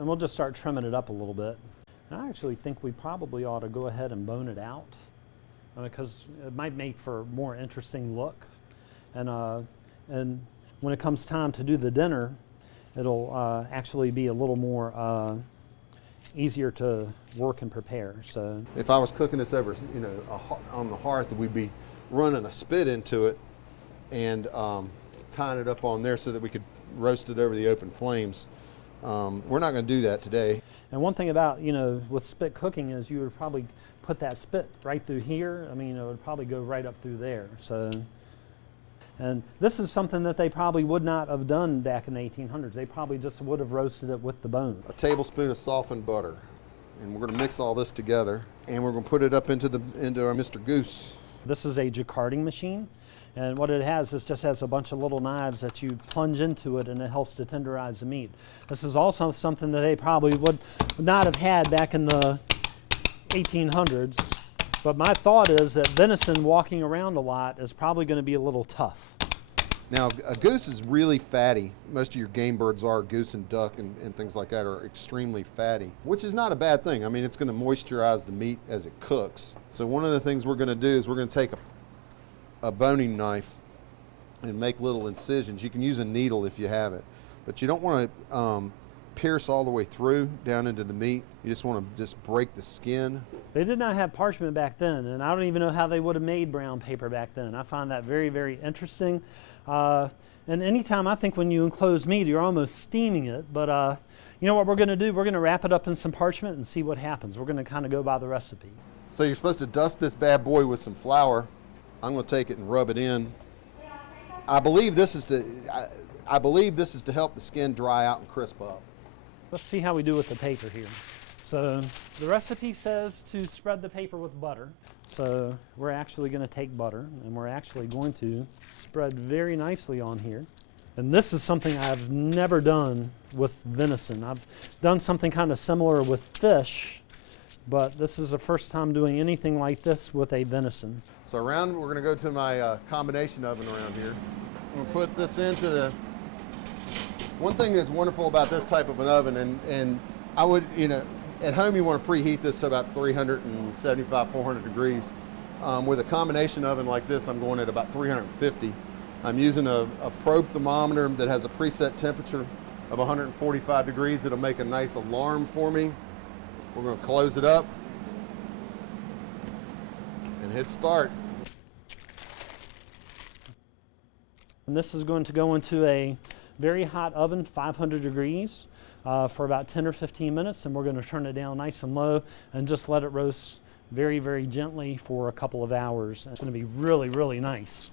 and we'll just start trimming it up a little bit. I actually think we probably ought to go ahead and bone it out because it might make for a more interesting look. And when it comes time to do the dinner, it'll actually be a little more easier to work and prepare. So if I was cooking this over, on the hearth, we'd be running a spit into it and tying it up on there so that we could roast it over the open flames. We're not going to do that today. And one thing about, with spit cooking is you would probably put that spit right through here. I mean, it would probably go right up through there. So, and this is something that they probably would not have done back in the 1800s. They probably just would have roasted it with the bone. A tablespoon of softened butter. And we're going to mix all this together. And we're going to put it up into our Mr. Goose. This is a jacquarding machine. And what it has is just has a bunch of little knives that you plunge into it, and it helps to tenderize the meat. This is also something that they probably would not have had back in the 1800s. But my thought is that venison walking around a lot is probably going to be a little tough. Now, a goose is really fatty. Most of your game birds are. Goose and duck and things like that are extremely fatty, which is not a bad thing. I mean, it's going to moisturize the meat as it cooks. So one of the things we're going to do is we're going to take a boning knife and make little incisions. You can use a needle if you have it, but you don't want to pierce all the way through down into the meat. You just want to break the skin. They did not have parchment back then, and I don't even know how they would have made brown paper back then. I find that very, very interesting. And anytime I think when you enclose meat, you're almost steaming it, but you know what we're going to do? We're going to wrap it up in some parchment and see what happens. We're going to kind of go by the recipe. So you're supposed to dust this bad boy with some flour. I'm going to take it and rub it in. I believe this is to help the skin dry out and crisp up. Let's see how we do with the paper here. So the recipe says to spread the paper with butter. So we're actually going to take butter and we're actually going to spread very nicely on here. And this is something I've never done with venison. I've done something kind of similar with fish, but this is the first time doing anything like this with a venison. So we're going to go to my combination oven around here. I'm going to put this into the... One thing that's wonderful about this type of an oven, and I would, at home you want to preheat this to about 375, 400 degrees. With a combination oven like this, I'm going at about 350. I'm using a probe thermometer that has a preset temperature of 145 degrees. It'll make a nice alarm for me. We're going to close it up and hit start. And this is going to go into a very hot oven, 500 degrees, for about 10 or 15 minutes, and we're going to turn it down nice and low and just let it roast very, very gently for a couple of hours. It's going to be really, really nice.